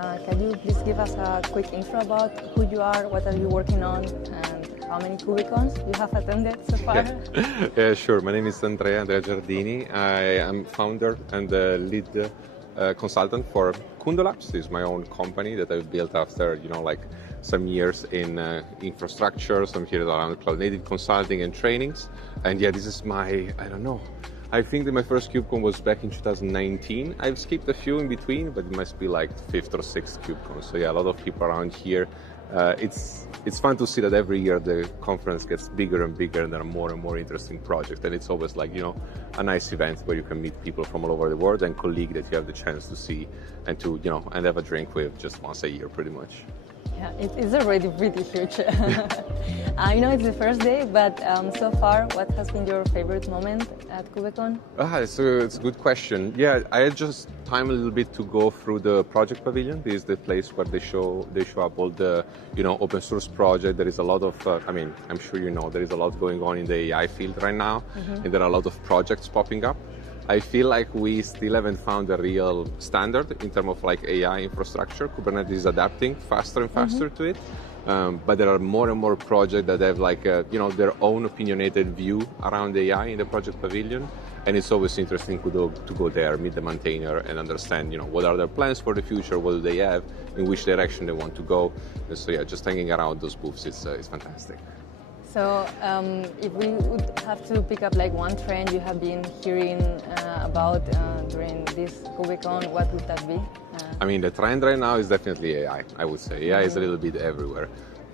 Can you please give us a quick intro about who you are, what are you working on, and how many KubeCons you have attended so far? Yeah, sure. My name is Andrea Giardini. I am founder and lead consultant for Kunobi. This is my own company that I've built after, some years in infrastructure, some years around cloud native consulting and trainings. And yeah, this is I think that my first KubeCon was back in 2019. I've skipped a few in between, but it must be like 5th or 6th KubeCon. So yeah, a lot of people around here. It's fun to see that every year the conference gets bigger and bigger, and there are more and more interesting projects. And it's always like, a nice event where you can meet people from all over the world and colleagues that you have the chance to see and to, and have a drink with just once a year, pretty much. Yeah, it's already pretty huge. I know it's the first day, but so far, what has been your favorite moment at KubeCon? It's a good question. Yeah, I had just time a little bit to go through the project pavilion. This is the place where they show up all the open source project. There is a lot of I'm sure there is a lot going on in the AI field right now, and there are a lot of projects popping up. I feel like we still haven't found a real standard in terms of AI infrastructure. Kubernetes is adapting faster and faster to it. But there are more and more projects that have their own opinionated view around AI in the project pavilion. And it's always interesting to go there, meet the maintainer and understand, what are their plans for the future, what do they have, in which direction they want to go. And so yeah, just hanging around those booths is fantastic. So if we would have to pick up one trend you have been hearing about during this KubeCon, what would that be? The trend right now is definitely AI, I would say. AI is a little bit everywhere.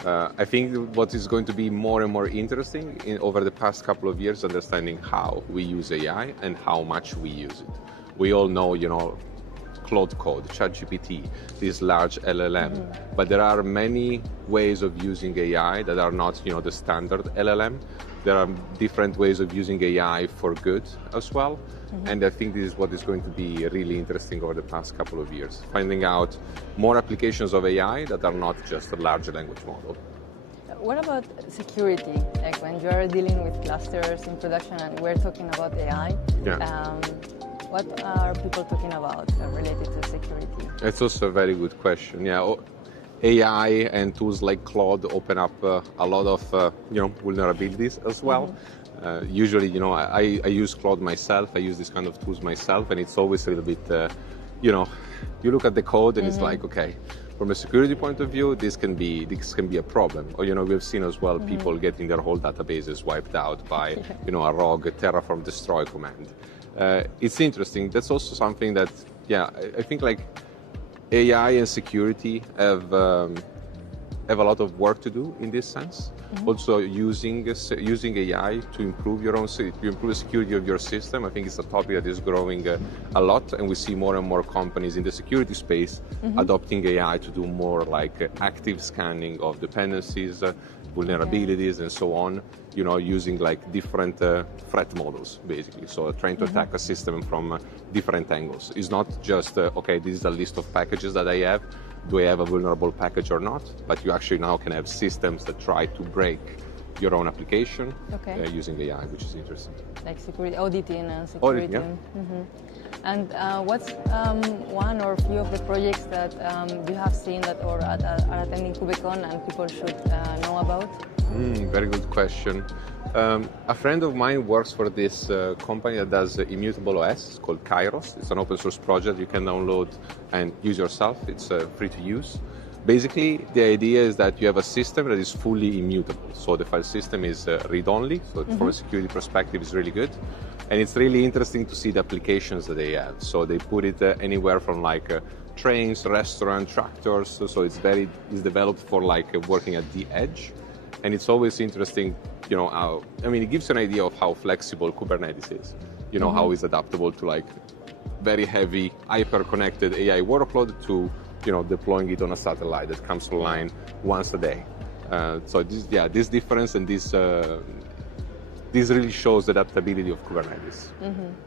I think what is going to be more and more interesting over the past couple of years, understanding how we use AI and how much we use it. We all know, Cloud Code, ChatGPT, this large LLM. But there are many ways of using AI that are not, the standard LLM. There are different ways of using AI for good as well. And I think this is what is going to be really interesting over the past couple of years, finding out more applications of AI that are not just a large language model. What about security? Like when you are dealing with clusters in production and we're talking about AI, what are people talking about related to security? It's also a very good question. Yeah, AI and tools like Claude open up a lot of vulnerabilities as well. Usually, I use Claude myself. I use this kind of tools myself, and it's always a little bit, you look at the code and it's like, okay, from a security point of view, this can be a problem. Or we've seen as well people getting their whole databases wiped out by a rogue Terraform destroy command. It's interesting. That's also something that, I think AI and security have a lot of work to do in this sense. Also using AI to improve the security of your system. I think it's a topic that is growing a lot, and we see more and more companies in the security space adopting AI to do more active scanning of dependencies, vulnerabilities, and so on. Using different threat models, basically. So trying to attack a system from different angles. It's not just, okay, this is a list of packages that I have. Do I have a vulnerable package or not? But you actually now can have systems that try to break your own application using AI, which is interesting. Like security auditing and security. And what's one or few of the projects that you have seen that are attending KubeCon and people should know about? Very good question. A friend of mine works for this company that does immutable OS. It's called Kairos. It's an open source project you can download and use yourself. It's free to use. Basically, the idea is that you have a system that is fully immutable. So the file system is read-only. So from a security perspective, it's really good. And it's really interesting to see the applications that they have. So they put it anywhere from trains, restaurants, tractors. So it's developed for working at the edge. And it's always interesting, it gives you an idea of how flexible Kubernetes is. How it's adaptable to very heavy, hyper-connected AI workload to, deploying it on a satellite that comes online once a day. So this difference and this really shows the adaptability of Kubernetes.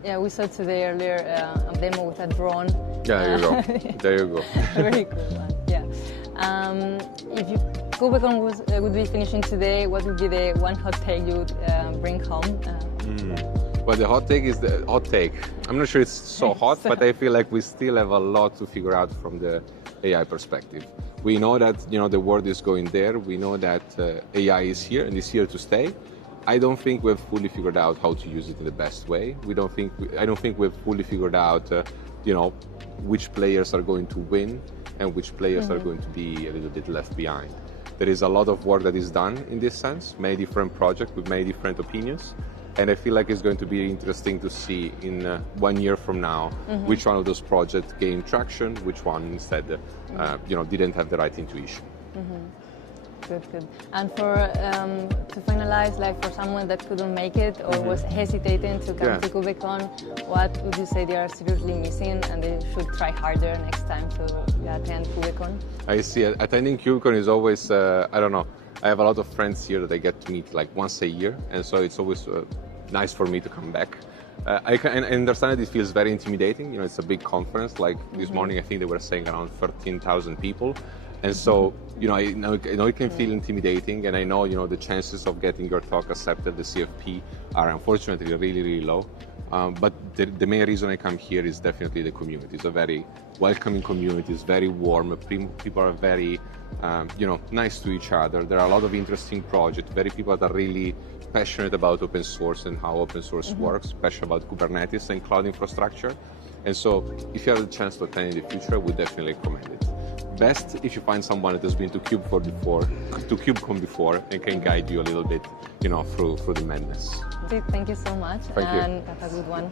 Yeah, we saw today earlier a demo with a drone. Yeah, there you go. There you go. Very cool one. Yeah. If KubeCon would be finishing today, what would be the one hot take you would bring home? Well, the hot take is the hot take. I'm not sure it's so hot, but I feel like we still have a lot to figure out from the AI perspective. We know that the world is going there. We know that AI is here and is here to stay. I don't think we've fully figured out how to use it in the best way. I don't think we've fully figured out, which players are going to win and which players are going to be a little bit left behind. There is a lot of work that is done in this sense, many different projects with many different opinions. And I feel like it's going to be interesting to see in 1 year from now which one of those projects gained traction, which one instead, didn't have the right intuition. Good. And to finalize, like for someone that couldn't make it or was hesitating to come to KubeCon, what would you say they are seriously missing and they should try harder next time to attend KubeCon? I see. Attending KubeCon is always, I don't know. I have a lot of friends here that I get to meet like once a year, and so it's always nice for me to come back. I understand that it feels very intimidating. It's a big conference. Like this morning, I think they were saying around 13,000 people. And so, I know it can feel intimidating, and I know, the chances of getting your talk accepted at the CFP are unfortunately really, really low. But the main reason I come here is definitely the community. It's a very welcoming community. It's very warm. People are very, nice to each other. There are a lot of interesting projects. People that are really passionate about open source and how open source works, passionate about Kubernetes and cloud infrastructure. And so, if you have the chance to attend in the future, I would definitely recommend it. Best if you find someone that has been to KubeCon before and can guide you a little bit, through the madness. Thank you so much, Thank you. And have a good one.